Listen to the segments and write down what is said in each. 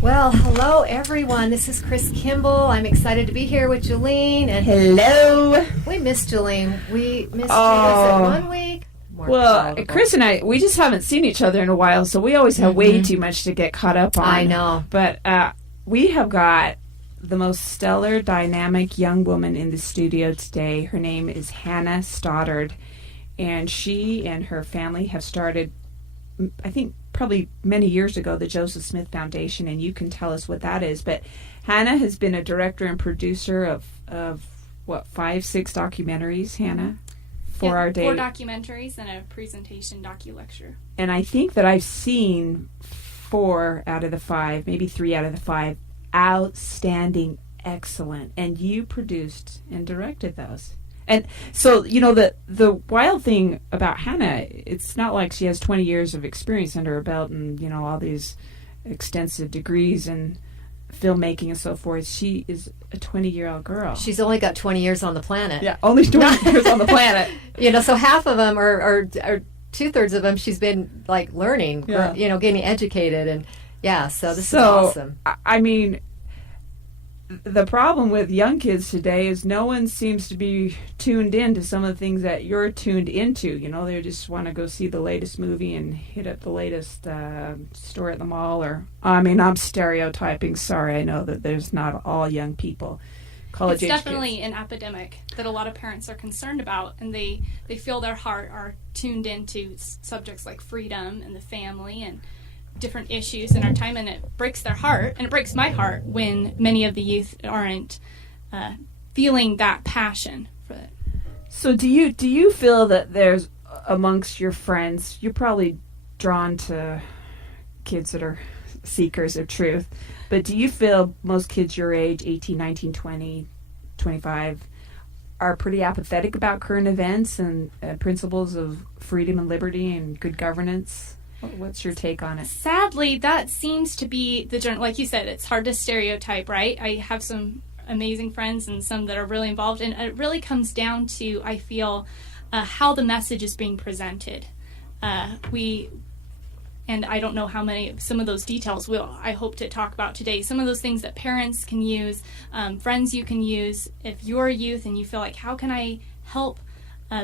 Well, hello everyone. This is Kris Kimball. I'm excited to be here with Juleen. And hello. We missed Juleen. We missed you. Was it 1 week? Well, Kris and I, we just haven't seen each other in a while, so we always have way too much to get caught up on. I know. But we have got the most stellar, dynamic young woman in the studio today. Her name is Hannah Stoddard, and she and her family have started, I think, probably many years ago, the Joseph Smith Foundation, and you can tell us what that is. But Hannah has been a director and producer of what, 5, 6 documentaries, Hannah? For our day. 4 documentaries and a presentation docu-lecture. And I think that I've seen 4 out of the 5, maybe 3 out of the 5, outstanding, excellent. And you produced and directed those. And so, you know, the wild thing about Hannah, it's not like she has 20 years of experience under her belt and, you know, all these extensive degrees in filmmaking and so forth. She is a 20-year-old girl. She's only got 20 years on the planet. Yeah, only 20 years on the planet. You know, so half of them or 2/3 of them she's been, like, learning, you know, getting educated. And, yeah, so this is awesome. I mean, the problem with young kids today is no one seems to be tuned in to some of the things that you're tuned into. You know, they just want to go see the latest movie and hit up the latest store at the mall. Or, I mean, I'm stereotyping. Sorry, I know that there's not all young people. College age It's definitely kids. an epidemic that a lot of parents are concerned about, and they feel their heart are tuned into subjects like freedom and the family and different issues in our time, and it breaks their heart, and it breaks my heart when many of the youth aren't feeling that passion for it. So do you feel that there's, amongst your friends, you're probably drawn to kids that are seekers of truth, but do you feel most kids your age, 18, 19, 20, 25, are pretty apathetic about current events and principles of freedom and liberty and good governance? What's your take on it? Sadly, that seems to be the general. Like you said, it's hard to stereotype, right? I have some amazing friends and some that are really involved, and it really comes down to, I feel, how the message is being presented. And I don't know how many, some of those details I hope to talk about today. Some of those things that parents can use, friends you can use. If you're a youth and you feel like, how can I help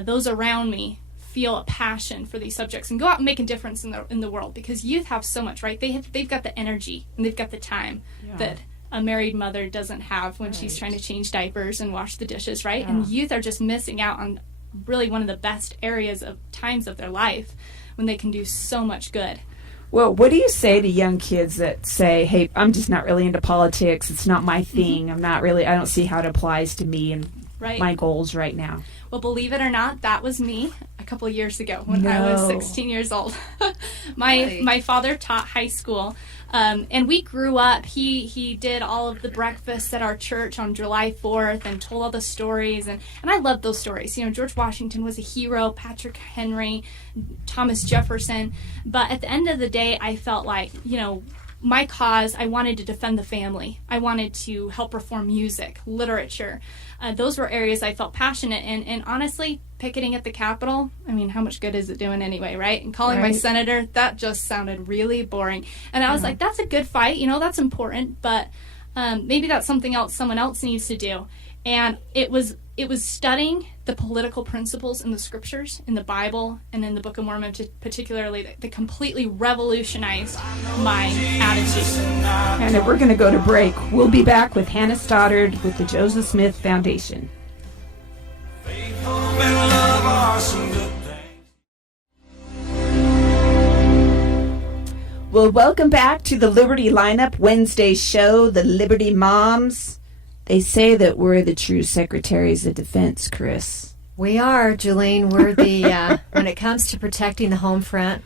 those around me feel a passion for these subjects and go out and make a difference in the world? Because youth have so much, right? They've got the energy and they've got the time that a married mother doesn't have when she's trying to change diapers and wash the dishes, right? Yeah. And youth are just missing out on really one of the best areas of times of their life when they can do so much good. Well, what do you say to young kids that say, hey, I'm just not really into politics, it's not my thing, I don't see how it applies to me and my goals right now? Well, believe it or not, that was me a couple of years ago when I was 16 years old. My father taught high school, and we grew up. He did all of the breakfasts at our church on July 4th and told all the stories, and I loved those stories. You know, George Washington was a hero, Patrick Henry, Thomas Jefferson. But at the end of the day, I felt like, you know, my cause, I wanted to defend the family. I wanted to help reform music, literature. Those were areas I felt passionate in. And honestly, picketing at the Capitol, I mean, how much good is it doing anyway, right? And calling my senator, that just sounded really boring. And I was like, that's a good fight. You know, that's important. But maybe that's something else someone else needs to do. And it was studying the political principles in the scriptures, in the Bible, and in the Book of Mormon particularly, that completely revolutionized my attitude. And we're going to go to break. We'll be back with Hannah Stoddard with the Joseph Smith Foundation. Faith, hope, and love are some good things. Well, welcome back to the Liberty Lineup Wednesday show, the Liberty Moms. They say that we're the true secretaries of defense, Kris. We are, Juleen. We're the, when it comes to protecting the home front,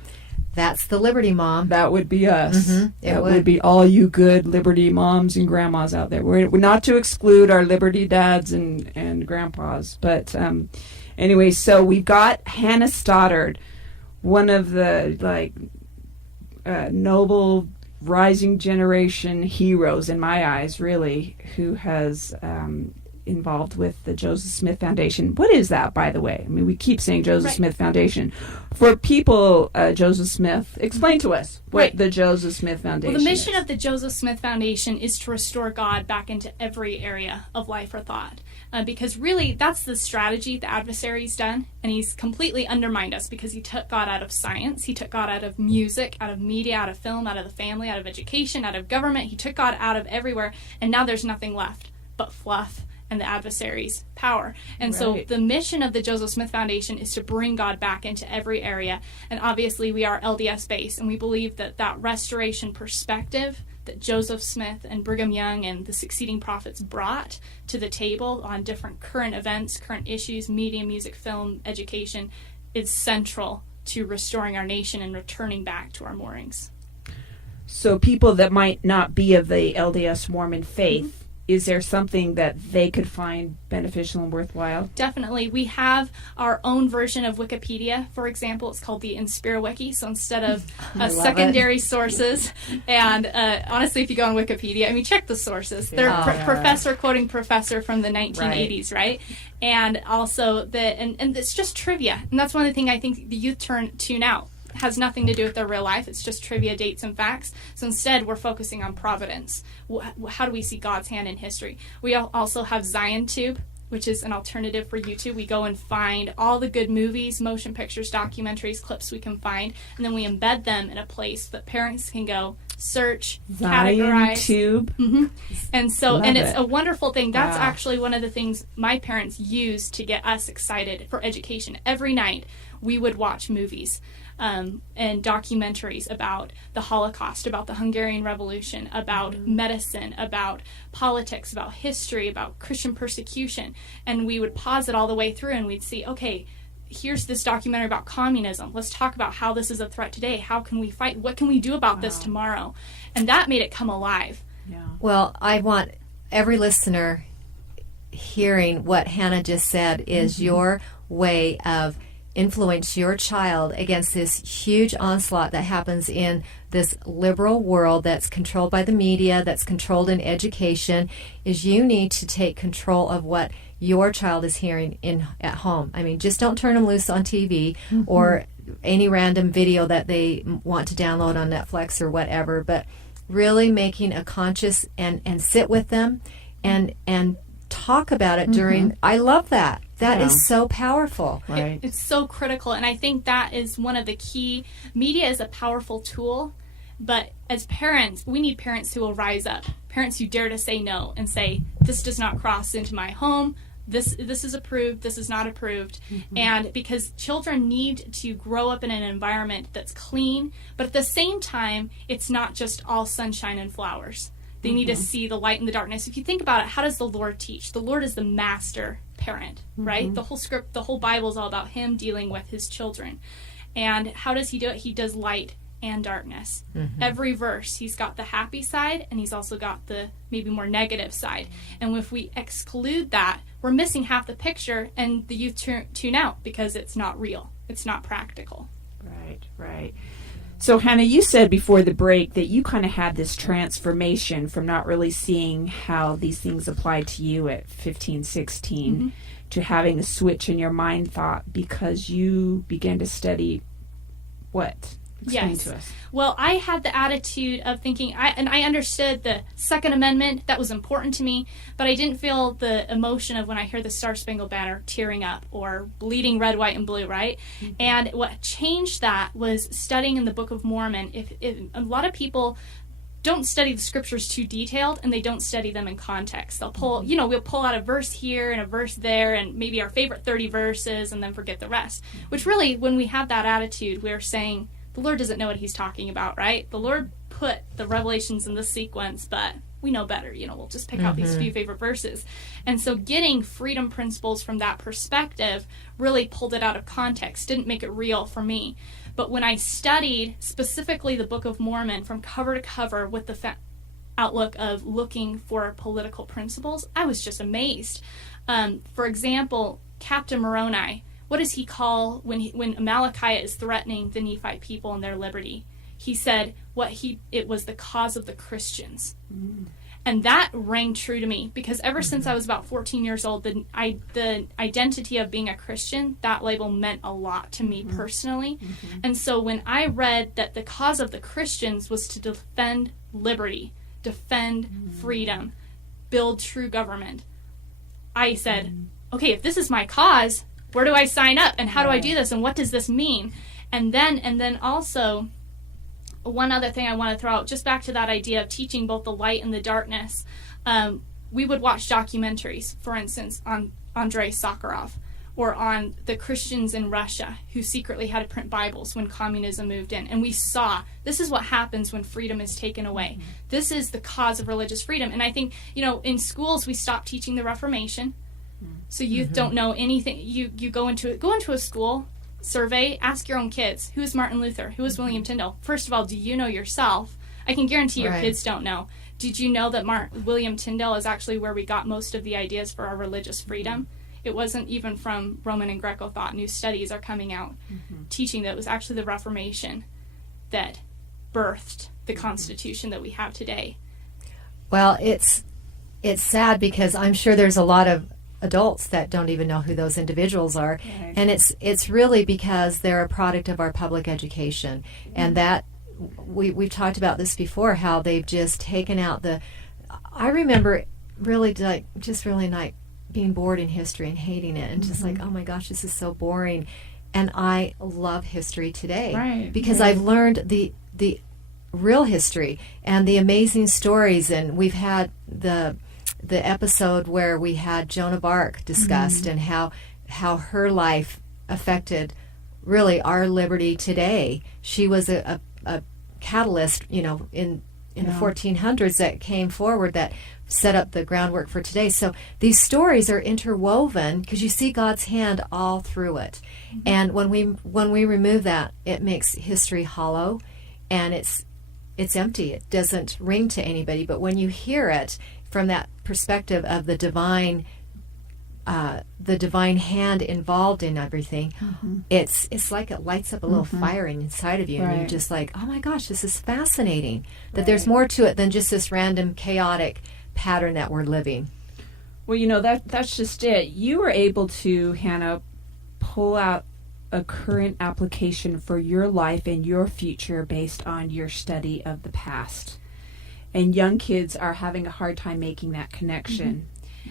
that's the Liberty Mom. That would be us. It would be all you good Liberty moms and grandmas out there. We're not to exclude our Liberty dads and grandpas. But anyway, so we've got Hannah Stoddard, one of the noble rising generation heroes in my eyes, really, who has involved with the Joseph Smith Foundation. What is that, by the way? I mean, we keep saying Joseph Smith Foundation. For people, Joseph Smith, explain to us what the Joseph Smith Foundation is. Well, the mission is. of the Joseph Smith Foundation is to restore God back into every area of life or thought. Because really, that's the strategy the adversary's done, and he's completely undermined us because he took God out of science, he took God out of music, out of media, out of film, out of the family, out of education, out of government. He took God out of everywhere, and now there's nothing left but fluff and the adversary's power. And so the mission of the Joseph Smith Foundation is to bring God back into every area. And obviously we are LDS based, and we believe that that restoration perspective that Joseph Smith and Brigham Young and the succeeding prophets brought to the table on different current events, current issues, media, music, film, education, is central to restoring our nation and returning back to our moorings. So people that might not be of the LDS Mormon faith, is there something that they could find beneficial and worthwhile? Definitely. We have our own version of Wikipedia. For example, it's called the InspiraWiki. So instead of secondary sources, and honestly, if you go on Wikipedia, I mean, check the sources. They're professor quoting professor from the 1980s, right? And also, and it's just trivia. And that's one of the things I think the youth tune out. Has nothing to do with their real life. It's just trivia, dates, and facts. So instead, we're focusing on providence. How do we see God's hand in history? We also have ZionTube, which is an alternative for YouTube. We go and find all the good movies, motion pictures, documentaries, clips we can find, and then we embed them in a place that parents can go search, categorize. ZionTube. And so, and it's a wonderful thing. That's actually one of the things my parents used to get us excited for education. Every night, we would watch movies. And documentaries about the Holocaust, about the Hungarian Revolution, about medicine, about politics, about history, about Christian persecution. And we would pause it all the way through and we'd see, okay, here's this documentary about communism. Let's talk about how this is a threat today. How can we fight? What can we do about this tomorrow? And that made it come alive. Yeah. Well, I want every listener hearing what Hannah just said is your way of influence your child against this huge onslaught that happens in this liberal world that's controlled by the media, that's controlled in education, is you need to take control of what your child is hearing at home. I mean, just don't turn them loose on TV or any random video that they want to download on Netflix or whatever, but really making a conscious and sit with them and talk about it during, I love that. That is so powerful. Right. It's so critical, and I think that is one of the key. Media is a powerful tool, but as parents, we need parents who will rise up, parents who dare to say no and say, this does not cross into my home, this is approved, this is not approved. And because children need to grow up in an environment that's clean, but at the same time, it's not just all sunshine and flowers. They need to see the light in the darkness. If you think about it, how does the Lord teach? The Lord is the master parent, right? The whole script, the whole Bible is all about him dealing with his children. And how does he do it? He does light and darkness. Every verse, he's got the happy side, and he's also got the maybe more negative side. And if we exclude that, we're missing half the picture, and the youth tune out because it's not real. It's not practical. Right. So, Hannah, you said before the break that you kind of had this transformation from not really seeing how these things apply to you at 15, 16 to having a switch in your mind thought because you began to study what? Explain to us. Well, I had the attitude of thinking, I understood the Second Amendment, that was important to me, but I didn't feel the emotion of when I hear the Star Spangled Banner tearing up or bleeding red, white, and blue, right? And what changed that was studying in the Book of Mormon. If a lot of people don't study the scriptures too detailed, and they don't study them in context. They'll pull, we'll pull out a verse here and a verse there, and maybe our favorite 30 verses, and then forget the rest. Which really, when we have that attitude, we're saying, the Lord doesn't know what he's talking about, right? The Lord put the revelations in this sequence, but we know better. We'll just pick out these few favorite verses. And so getting freedom principles from that perspective really pulled it out of context, didn't make it real for me. But when I studied specifically the Book of Mormon from cover to cover with the outlook of looking for political principles, I was just amazed. For example, Captain Moroni, what does he call when Amalickiah is threatening the Nephite people and their liberty? He said it was the cause of the Christians. And that rang true to me because ever since I was about 14 years old, the identity of being a Christian, that label meant a lot to me personally. And so when I read that the cause of the Christians was to defend liberty, defend freedom, build true government, I said, okay, if this is my cause, where do I sign up and how do I do this and what does this mean? And then also, one other thing I want to throw out, just back to that idea of teaching both the light and the darkness. We would watch documentaries, for instance, on Andrei Sakharov or on the Christians in Russia who secretly had to print Bibles when communism moved in. And we saw this is what happens when freedom is taken away. This is the cause of religious freedom. And I think, in schools we stopped teaching the Reformation. So youth don't know anything. You go into a school, survey, ask your own kids, who is Martin Luther? Who is William Tyndale? First of all, do you know yourself? I can guarantee your kids don't know. Did you know that William Tyndale is actually where we got most of the ideas for our religious freedom? It wasn't even from Roman and Greco thought. New studies are coming out teaching that it was actually the Reformation that birthed the Constitution that we have today. Well, it's sad because I'm sure there's a lot of adults that don't even know who those individuals are, and it's really because they're a product of our public education, and that we've talked about this before, how they've just taken out I remember really being bored in history and hating it and just like, oh my gosh, this is so boring, and I love history today because I've learned the real history and the amazing stories, and we've had the episode where we had Joan of Arc discussed and how her life affected really our liberty today. She was a catalyst, in the 1400s that came forward that set up the groundwork for today. So these stories are interwoven because you see God's hand all through it. And when we remove that, it makes history hollow and it's empty. It doesn't ring to anybody. But when you hear it from that perspective of the divine hand involved in everything, it's like it lights up a little fire inside of you, and you're just like, oh my gosh, this is fascinating. That there's more to it than just this random chaotic pattern that we're living. Well, that's just it. You were able to, Hannah, pull out a current application for your life and your future based on your study of the past. And young kids are having a hard time making that connection.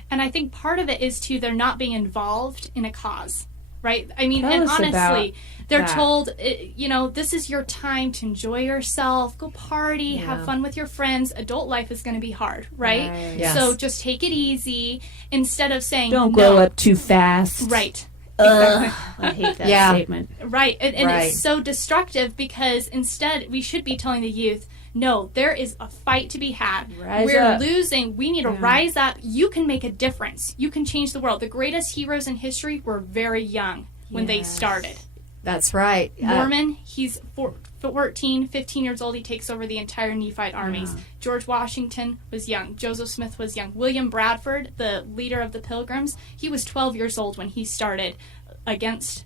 And I think part of it is, too, they're not being involved in a cause, right? I mean, Tell and us honestly, they're that. told, this is your time to enjoy yourself, go party, have fun with your friends. Adult life is going to be hard, right? Yes. So just take it easy instead of saying, Don't grow up too fast. Right. I hate that statement. Right. And it's so destructive because instead we should be telling the youth, no, there is a fight to be had. We're losing. We need to rise up. You can make a difference. You can change the world. The greatest heroes in history were very young when they started. That's right. Mormon, he's 14, 15 years old. He takes over the entire Nephite armies. George Washington was young. Joseph Smith was young. William Bradford, the leader of the Pilgrims, he was 12 years old when he started against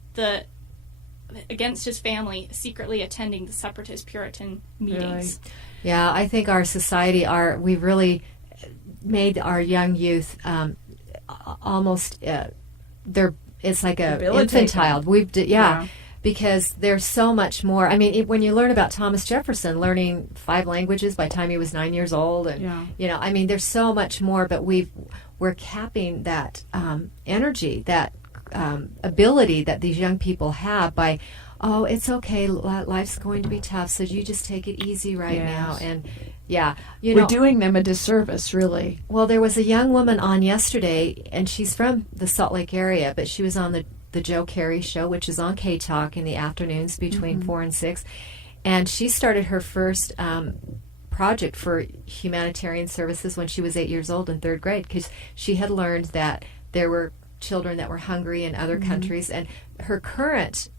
his family, secretly attending the separatist Puritan meetings. Yeah, I think our society, we've really made our young youth almost it's like a infantile. Because there's so much more. I mean, when you learn about Thomas Jefferson learning 5 languages by the time he was 9 years old, and I mean, there's so much more. But we're capping that energy, that ability that these young people have by, oh, it's okay, life's going to be tough, so you just take it easy now. And we're doing them a disservice, really. Well, there was a young woman on yesterday, and she's from the Salt Lake area, but she was on the Joe Carey show, which is on KTALK in the afternoons between 4 and 6, and she started her first project for humanitarian services when she was 8 years old in 3rd grade, because she had learned that there were children that were hungry in other countries, and her current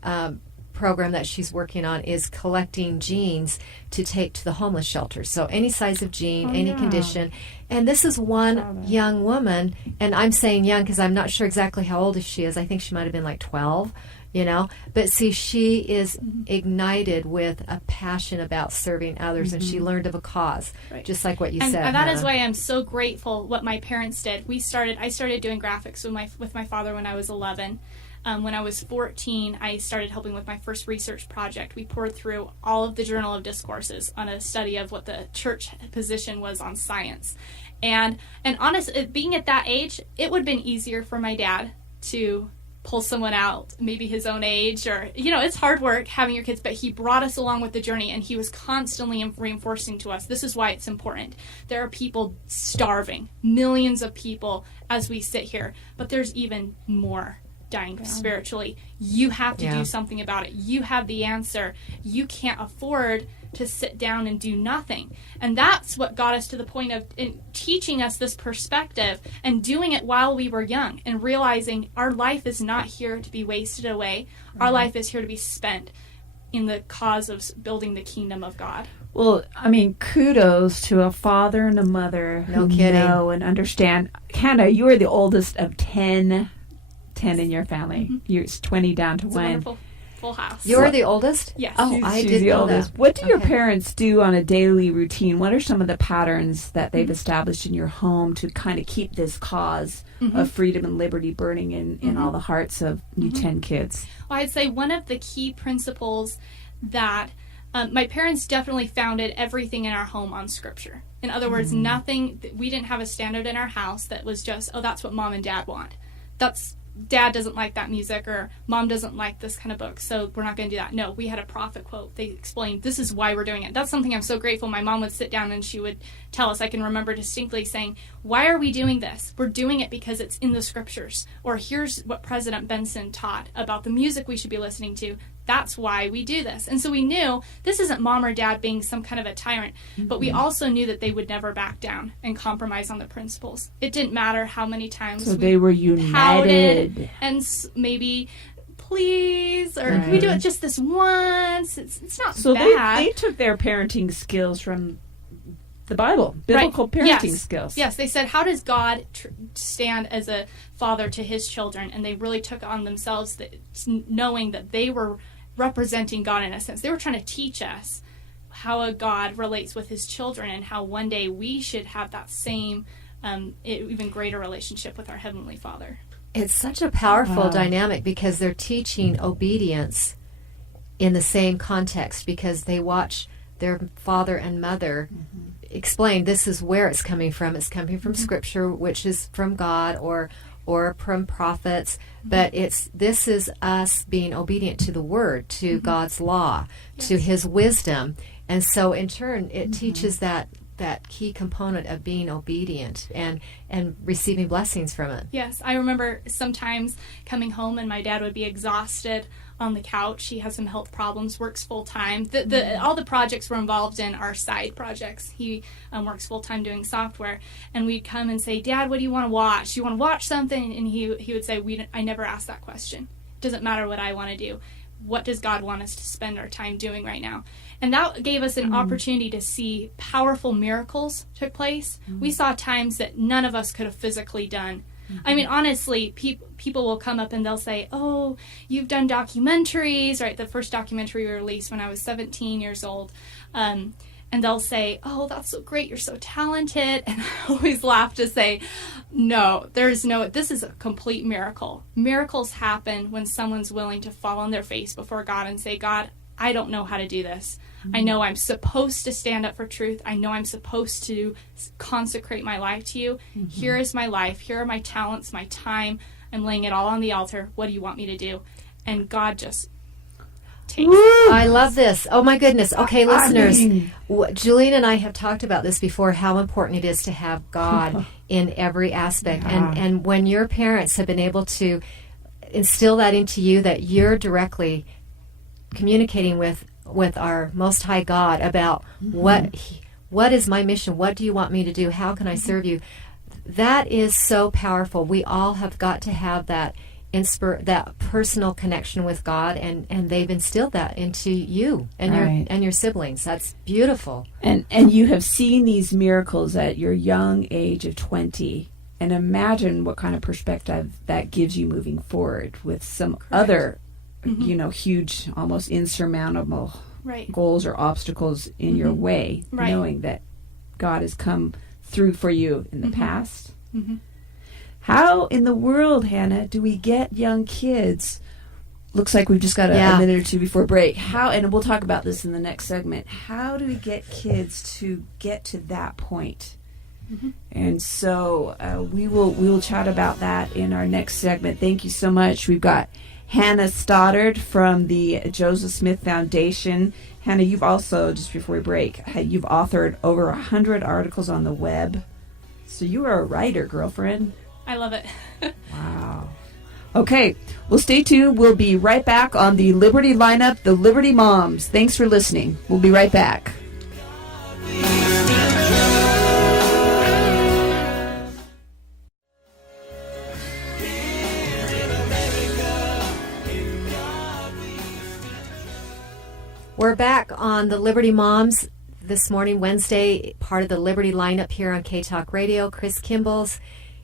program that she's working on is collecting jeans to take to the homeless shelters. So any size of jean, any condition. And this is one young woman, and I'm saying young because I'm not sure exactly how old she is. I think she might have been like 12. you know. But see, she is ignited with a passion about serving others, and she learned of a cause, just like what you said. And that is Hannah. why I'm so grateful what my parents did. I started doing graphics with my father when I was 11. When I was 14, I started helping with my first research project. We poured through all of the Journal of Discourses on a study of what the church position was on science. And honestly, being at that age, it would have been easier for my dad to pull someone out, maybe his own age, or, it's hard work having your kids, but he brought us along with the journey, and he was constantly reinforcing to us, this is why it's important. There are people starving, millions of people as we sit here, but there's even more dying spiritually. You have to do something about it. You have the answer. You can't afford to sit down and do nothing. And that's what got us to the point of teaching us this perspective and doing it while we were young and realizing our life is not here to be wasted away. Our life is here to be spent in the cause of building the kingdom of God. Well, I mean, kudos to a father and a mother who know and understand. Hannah, you are the oldest of 10 in your family. You're 20 down to It's 1. a wonderful full house. You're the oldest? Yes. Oh, She's I the did know oldest. that. What do your parents do on a daily routine? What are some of the patterns that they've established in your home to kind of keep this cause of freedom and liberty burning in all the hearts of you 10 kids? Well, I'd say one of the key principles that my parents definitely founded everything in our home on Scripture. In other words, we didn't have a standard in our house that was just, that's what Mom and Dad want. Dad doesn't like that music, or Mom doesn't like this kind of book, so we're not going to do that. No, we had a prophet quote. They explained, this is why we're doing it. That's something I'm so grateful. My mom would sit down and she would tell us, I can remember distinctly saying, why are we doing this? We're doing it because it's in the Scriptures. Or here's what President Benson taught about the music we should be listening to. That's why we do this. And so we knew this isn't Mom or Dad being some kind of a tyrant, but we also knew that they would never back down and compromise on the principles. It didn't matter how many times they were united. And maybe, please, or can we do it just this once? It's not bad. They took their parenting skills from the Bible, biblical parenting skills. Yes, they said, how does God stand as a father to his children? And they really took on themselves knowing that they were representing God in a sense. They were trying to teach us how a God relates with his children and how one day we should have that same, even greater relationship with our Heavenly Father. It's such a powerful dynamic because they're teaching obedience in the same context because they watch their father and mother explain this is where it's coming from. It's coming from Scripture, which is from God or from prophets, but this is us being obedient to the Word, to God's law, to His wisdom, and so in turn it teaches that key component of being obedient and receiving blessings from it. Yes, I remember sometimes coming home and my dad would be exhausted on the couch. He has some health problems, works full-time. All the projects we're involved in are side projects. He works full-time doing software. And we'd come and say, Dad, what do you want to watch? Do you want to watch something? And he would say, I never ask that question. It doesn't matter what I want to do. What does God want us to spend our time doing right now? And that gave us an opportunity to see powerful miracles took place. We saw times that none of us could have physically done. I mean, honestly, people will come up and they'll say, oh, you've done documentaries, right? The first documentary we released when I was 17 years old. And they'll say, oh, that's so great, you're so talented. And I always laugh to say, no, this is a complete miracle. Miracles happen when someone's willing to fall on their face before God and say, God, I don't know how to do this. I know I'm supposed to stand up for truth. I know I'm supposed to consecrate my life to you. Here is my life. Here are my talents, my time. I'm laying it all on the altar. What do you want me to do? And God just takes it. I love this. Oh, my goodness. Okay, listeners, Juleen and I have talked about this before, how important it is to have God in every aspect. And when your parents have been able to instill that into you, that you're directly communicating with our Most High God about what is my mission? What do you want me to do? How can I serve you? That is so powerful. We all have got to have that personal connection with God, and they've instilled that into you and your siblings. That's beautiful. And you have seen these miracles at your young age of 20, and imagine what kind of perspective that gives you moving forward with some other huge, almost insurmountable Right. goals or obstacles in your way, Right. knowing that God has come through for you in the past. Mm-hmm. How in the world, Hannah, do we get young kids? Looks like we've just got a minute or two before break. How, and we'll talk about this in the next segment, how do we get kids to get to that point? Mm-hmm. And so we will chat about that in our next segment. Thank you so much. We've got Hannah Stoddard from the Joseph Smith Foundation. Hannah, you've also, just before we break, you've authored over 100 articles on the web. So you are a writer, girlfriend. I love it. Wow. Okay, well, stay tuned. We'll be right back on the Liberty lineup, the Liberty Moms. Thanks for listening. We'll be right back. We're back on the Liberty Moms this morning, Wednesday, part of the Liberty lineup here on KTALK Radio. Kris Kimball's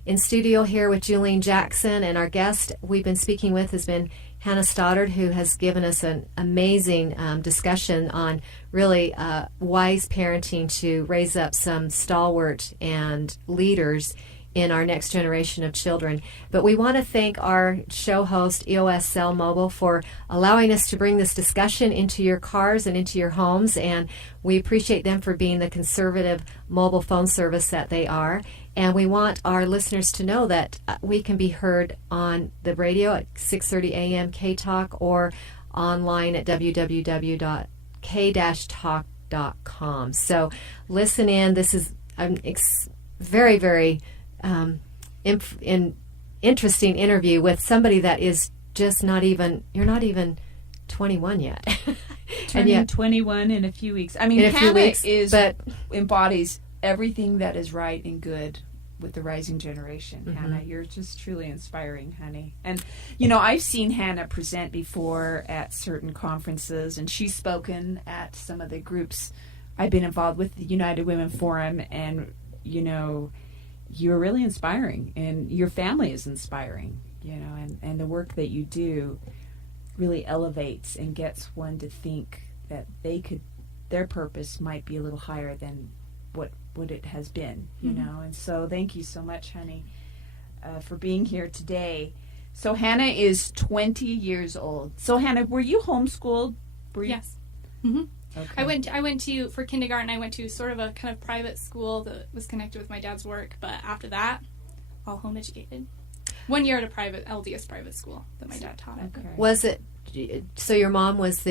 in studio here with Juleen Jackson, and our guest we've been speaking with has been Hannah Stoddard, who has given us an amazing discussion on really wise parenting to raise up some stalwart and leaders in our next generation of children. But we want to thank our show host, EOS Cell Mobile, for allowing us to bring this discussion into your cars and into your homes, and we appreciate them for being the conservative mobile phone service that they are. And we want our listeners to know that we can be heard on the radio at 6:30 a.m. KTALK or online at www.k-talk.com. So listen in. This is very, very interesting interview with somebody that is just you're not even 21 yet. Turning 21 in a few weeks. I mean, Hannah embodies everything that is right and good with the rising generation. Mm-hmm. Hannah, you're just truly inspiring, honey. And, I've seen Hannah present before at certain conferences, and she's spoken at some of the groups I've been involved with, the United Women Forum, and, you're really inspiring, and your family is inspiring, and the work that you do really elevates and gets one to think that their purpose might be a little higher than what it has been, and so thank you so much, honey, for being here today. So Hannah is 20 years old. So Hannah, were you homeschooled? Yes. Mm-hmm. Okay. I went to, for kindergarten, I went to sort of a kind of private school that was connected with my dad's work, but after that, all home educated. 1 year at a LDS private school that my dad taught at. Okay. Was it, so your mom was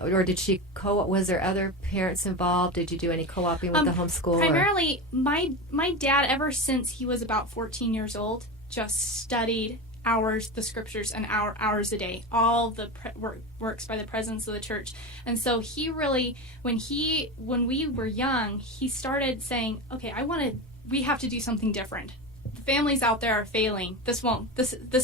or did she was there other parents involved? Did you do any co-oping with the homeschool? Primarily, my dad, ever since he was about 14 years old, just studied the scriptures, and hours a day, all the works by the presidents of the church. And so he really, when we were young, he started saying, okay, we have to do something different. The families out there are failing. This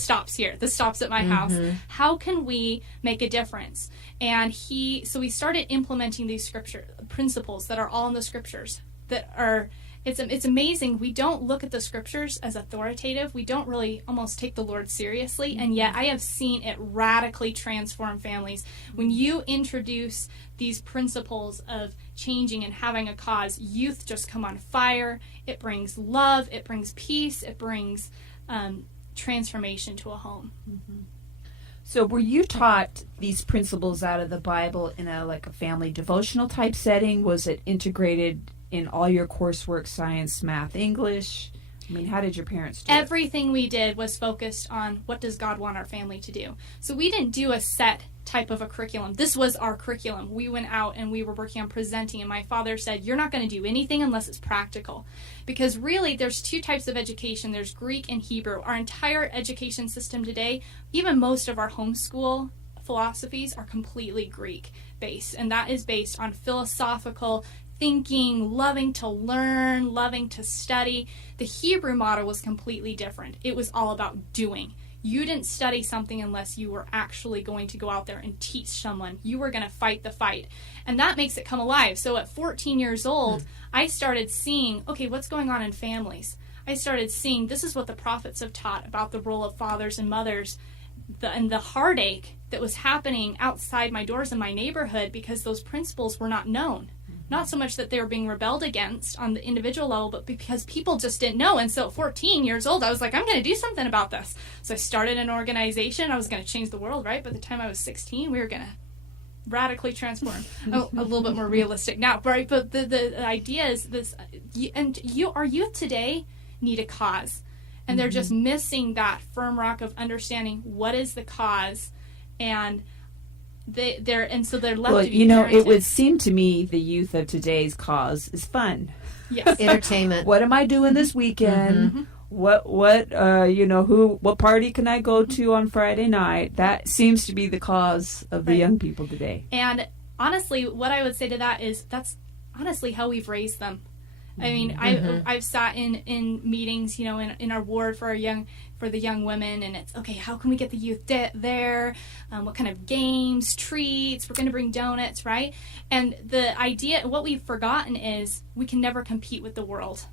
stops here. This stops at my house. How can we make a difference? And so we started implementing these scripture principles that are all in the scriptures that are, it's amazing. We don't look at the scriptures as authoritative. We don't really almost take the Lord seriously, and yet I have seen it radically transform families. When you introduce these principles of changing and having a cause, youth just come on fire. It brings love. It brings peace. It brings transformation to a home. Mm-hmm. So were you taught these principles out of the Bible in a family devotional type setting? Was it integrated in all your coursework, science, math, English? I mean, how did your parents do Everything we did was focused on what does God want our family to do. So we didn't do a set type of a curriculum. This was our curriculum. We went out and we were working on presenting, and my father said, you're not going to do anything unless it's practical. Because really, there's two types of education. There's Greek and Hebrew. Our entire education system today, even most of our homeschool philosophies are completely Greek-based, and that is based on philosophical thinking, loving to learn, loving to study. The Hebrew model was completely different. It was all about doing. You didn't study something unless you were actually going to go out there and teach someone. You were going to fight the fight. And that makes it come alive. So at 14 years old, I started seeing, okay, what's going on in families? I started seeing this is what the prophets have taught about the role of fathers and mothers. the heartache that was happening outside my doors in my neighborhood because those principles were not known. Not so much that they were being rebelled against on the individual level, but because people just didn't know. And so at 14 years old, I was like, I'm going to do something about this. So I started an organization. I was going to change the world, right? By the time I was 16, we were going to radically transform. A little bit more realistic now, right? But the idea is this, our youth today need a cause. And they're just missing that firm rock of understanding what is the cause, and they're left to be parented. It would seem to me the youth of today's cause is fun. Yes. Entertainment. What am I doing this weekend? What party can I go to on Friday night? That seems to be the cause of the young people today. And honestly, what I would say to that is that's honestly how we've raised them. I mean, I've sat in meetings, in our ward for the young women, and it's okay. How can we get the youth there? What kind of games, treats? We're going to bring donuts, right? And the idea, what we've forgotten is we can never compete with the world.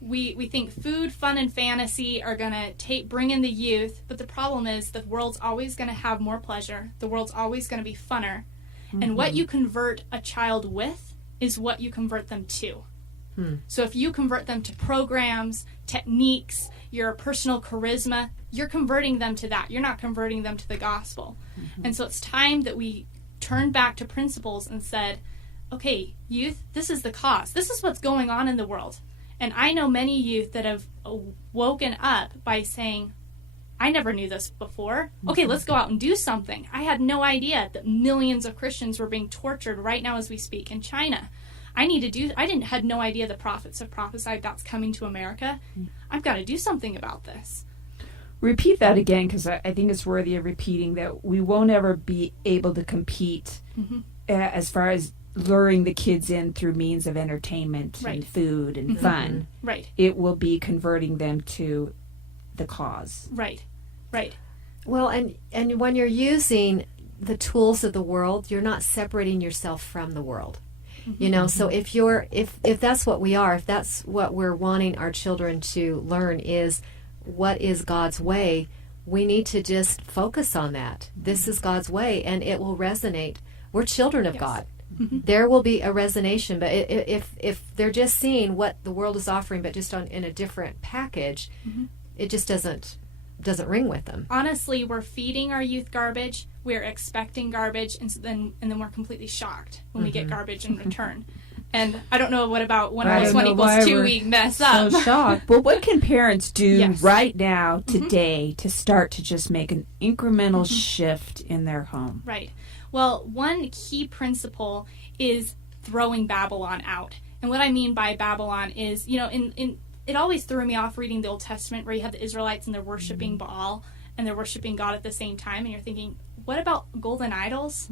We think food, fun, and fantasy are going to bring in the youth, but the problem is the world's always going to have more pleasure. The world's always going to be funner, and what you convert a child with is what you convert them to. So if you convert them to programs, techniques, your personal charisma, you're converting them to that. You're not converting them to the gospel. And so it's time that we turned back to principles and said, okay, youth, this is the cause. This is what's going on in the world. And I know many youth that have woken up by saying, I never knew this before. Okay, let's go out and do something. I had no idea that millions of Christians were being tortured right now as we speak in China. I had no idea the prophets have prophesied that's coming to America. I've got to do something about this. Repeat that again, because I think it's worthy of repeating, that we won't ever be able to compete as far as luring the kids in through means of entertainment and food and fun. Right. It will be converting them to the cause. Right. Well, and when you're using the tools of the world, you're not separating yourself from the world. So if that's what we are, if that's what we're wanting our children to learn is what is God's way, we need to just focus on that. This is God's way, and it will resonate. We're children of God. There will be a resonation, but if they're just seeing what the world is offering, but just in a different package, it just doesn't ring with them. Honestly, we're feeding our youth garbage. We're expecting garbage, and then we're completely shocked when we get garbage in return. And I don't know what about 1 + 1 = 2 we mess up. So shocked. Well, what can parents do right now, today, to start to just make an incremental shift in their home? Right. Well, one key principle is throwing Babylon out. And what I mean by Babylon is, it always threw me off reading the Old Testament where you have the Israelites and they're worshiping Baal and they're worshiping God at the same time, and you're thinking, what about golden idols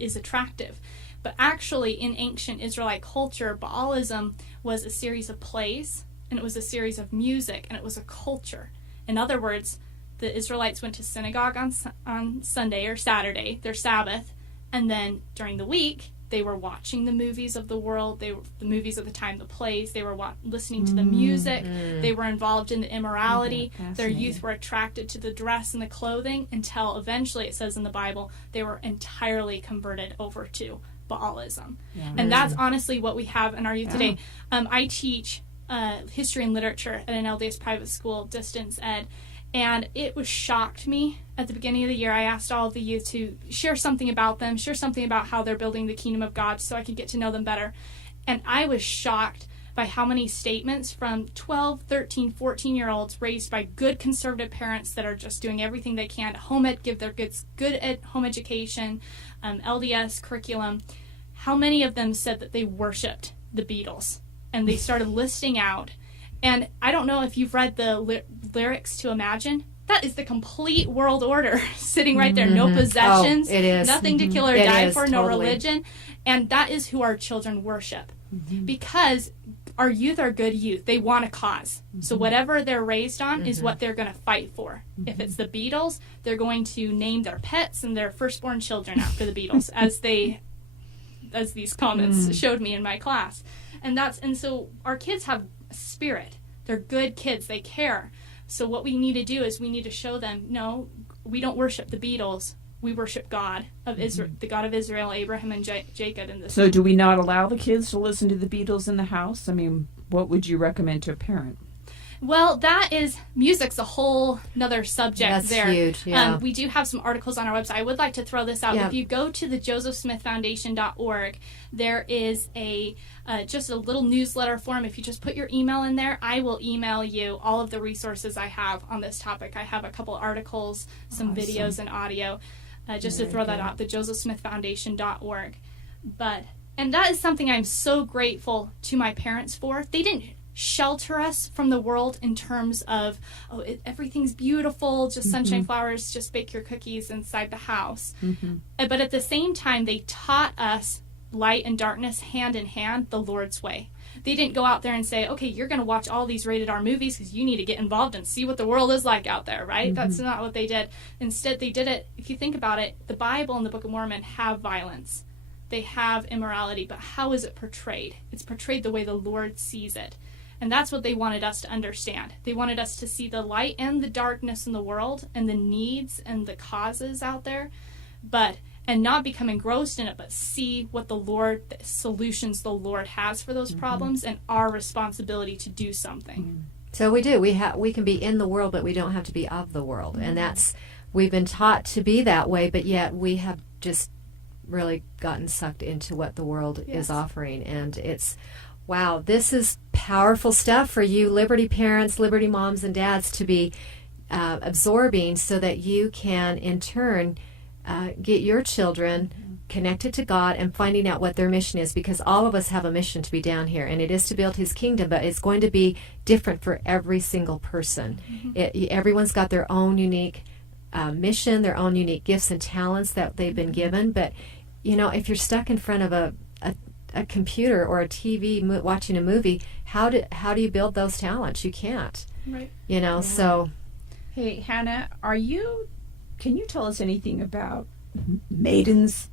is attractive? But actually, in ancient Israelite culture, Baalism was a series of plays, and it was a series of music, and it was a culture. In other words, the Israelites went to synagogue on Sunday or Saturday, their Sabbath, and then during the week, they were watching the movies of the world, the movies of the time, the plays, they were listening to the music, they were involved in the immorality, their youth were attracted to the dress and the clothing, until eventually, it says in the Bible, they were entirely converted over to Baalism. And that's honestly what we have in our youth today. I teach history and literature at an LDS private school, distance ed, and it shocked me. At the beginning of the year, I asked all of the youth to share something about them, share something about how they're building the kingdom of God so I could get to know them better. And I was shocked by how many statements from 12, 13, 14-year-olds raised by good conservative parents that are just doing everything they can to give their kids good home education, LDS curriculum. How many of them said that they worshipped the Beatles? And they started listing out. And I don't know if you've read the lyrics to Imagine. That is the complete world order sitting right there. No possessions, it is. Nothing to kill or die for, no religion. And that is who our children worship. Because our youth are good youth. They want a cause. So whatever they're raised on is what they're going to fight for. If it's the Beatles, they're going to name their pets and their firstborn children after the Beatles, as these comments showed me in my class. And so our kids have a spirit. They're good kids. They care. So what we need to do is we need to show them, no, we don't worship the Beatles. We worship God of Israel, the God of Israel, Abraham and Jacob. In this. So do we not allow the kids to listen to the Beatles in the house? I mean, what would you recommend to a parent? Well, music's a whole nother subject. That's there. huge, yeah. We do have some articles on our website. I would like to throw this out. Yeah. If you go to the josephsmithfoundation.org, there is just a little newsletter form. If you just put your email in there, I will email you all of the resources I have on this topic. I have a couple articles, some videos and audio, just to throw that out, the josephsmithfoundation.org. And that is something I'm so grateful to my parents for. They didn't shelter us from the world in terms of, everything's beautiful, just sunshine, flowers, just bake your cookies inside the house. But at the same time, they taught us light and darkness hand in hand, the Lord's way. They didn't go out there and say, okay, you're going to watch all these rated R movies because you need to get involved and see what the world is like out there, right? That's not what they did. Instead, they did it, if you think about it, the Bible and the Book of Mormon have violence. They have immorality, but how is it portrayed? It's portrayed the way the Lord sees it. And that's what they wanted us to understand. They wanted us to see the light and the darkness in the world and the needs and the causes out there, and not become engrossed in it, but see what the solutions the Lord has for those problems and our responsibility to do something. So we do. We can be in the world, but we don't have to be of the world. And we've been taught to be that way, but yet we have just really gotten sucked into what the world is offering. And wow, this is powerful stuff for you Liberty parents, Liberty moms and dads to be absorbing so that you can, in turn, get your children connected to God and finding out what their mission is, because all of us have a mission to be down here, and it is to build His kingdom, but it's going to be different for every single person. Everyone's got their own unique mission, their own unique gifts and talents that they've been given, but if you're stuck in front of a computer or a TV watching a movie, how do you build those talents? You can't. Right. So. Hey, Hannah, can you tell us anything about Maidens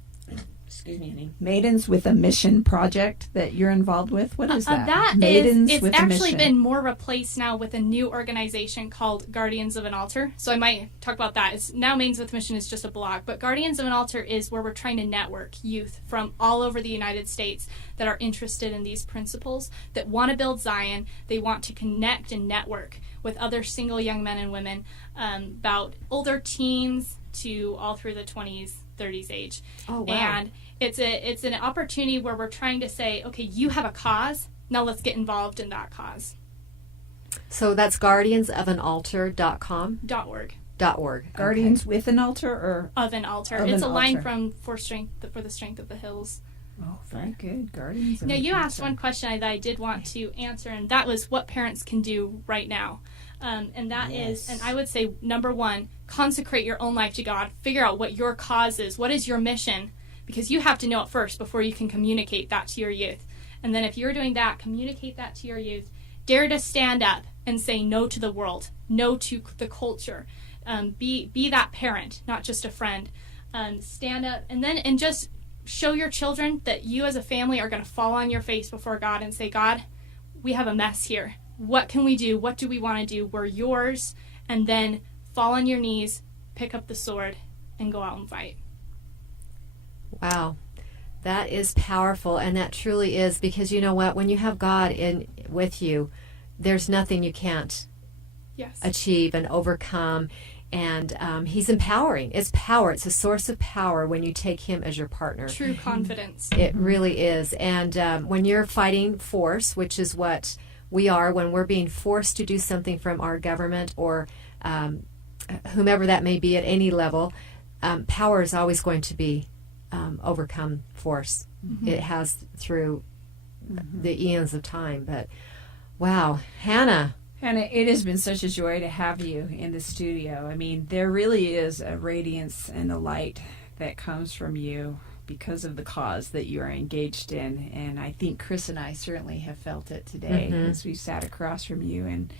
with a Mission project that you're involved with? What is that? It's actually been more replaced now with a new organization called Guardians of an Altar. So I might talk about that. Now Maidens with a Mission is just a blog, but Guardians of an Altar is where we're trying to network youth from all over the United States that are interested in these principles, that want to build Zion. They want to connect and network with other single young men and women, about older teens to all through the 20s, 30s age. Oh, wow. And it's an opportunity where we're trying to say, okay, you have a cause, now let's get involved in that cause. So that's guardiansofanaltar.com? .org. Guardians with an altar or? Of an altar. It's a line from For the Strength of the Hills. Oh, very good. Guardians. Now, you asked one question that I did want to answer, and that was what parents can do right now. And that is, and I would say, number one, consecrate your own life to God. Figure out what your cause is. What is your mission? Because you have to know it first before you can communicate that to your youth. And then if you're doing that, communicate that to your youth. Dare to stand up and say no to the world, no to the culture. Be that parent, not just a friend. Stand up and just show your children that you as a family are going to fall on your face before God and say, God, we have a mess here. What can we do? What do we want to do? We're yours. And then fall on your knees, pick up the sword, and go out and fight. Wow. That is powerful, and that truly is, because you know what? When you have God with you, there's nothing you can't achieve and overcome. And He's empowering. It's power. It's a source of power when you take Him as your partner. True confidence. It really is. And when you're fighting force, which is what we are, when we're being forced to do something from our government or whomever that may be at any level, power is always going to be overcome force. It has through the eons of time. But wow, Hannah, it has been such a joy to have you in the studio. I mean, there really is a radiance and a light that comes from you because of the cause that you are engaged in. And I think Kris and I certainly have felt it today as we sat across from you and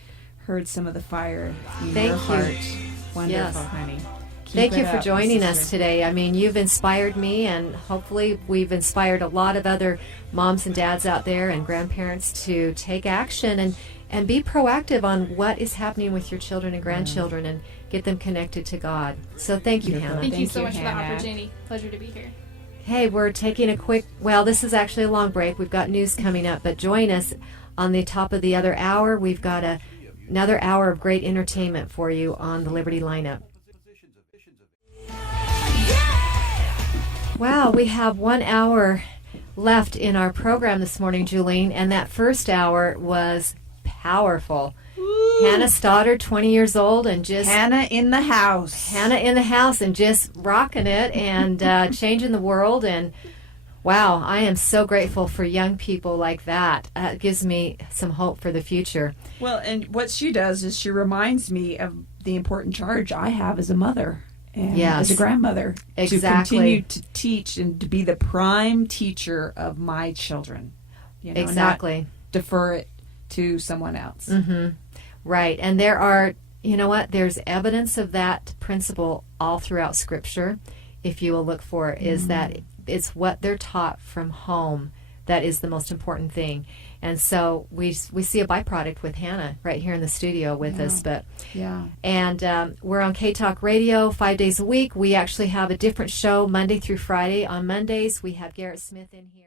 heard some of the fire in your heart. Wonderful, honey. Thank you it for up, joining my us sister. today. I mean, you've inspired me, and hopefully we've inspired a lot of other moms and dads out there and grandparents to take action and be proactive on what is happening with your children and grandchildren and get them connected to God. So thank you, Hannah. Thank you so you, much for the Hannah. opportunity. Pleasure to be here. Hey, we're taking a quick, well, this is actually a long break. We've got news coming up, but join us on the top of the other hour. We've got another hour of great entertainment for you on the Liberty lineup. Wow, we have 1 hour left in our program this morning, Juleen, and that first hour was powerful. Hannah Stoddard, 20 years old, and just Hannah in the house. Hannah in the house and just rocking it and changing the world. And wow, I am so grateful for young people like that. It gives me some hope for the future. Well, and what she does is she reminds me of the important charge I have as a mother and Yes. as a grandmother. Exactly. To continue to teach and to be the prime teacher of my children. You know, Exactly. Not defer it to someone else. Mm-hmm. Right. And there are, you know what, there's evidence of that principle all throughout Scripture, if you will look for it, is that it's what they're taught from home that is the most important thing. And so we see a byproduct with Hannah right here in the studio with us. But Yeah. And we're on KTALK Radio 5 days a week. We actually have a different show Monday through Friday. On Mondays, we have Garrett Smith in here.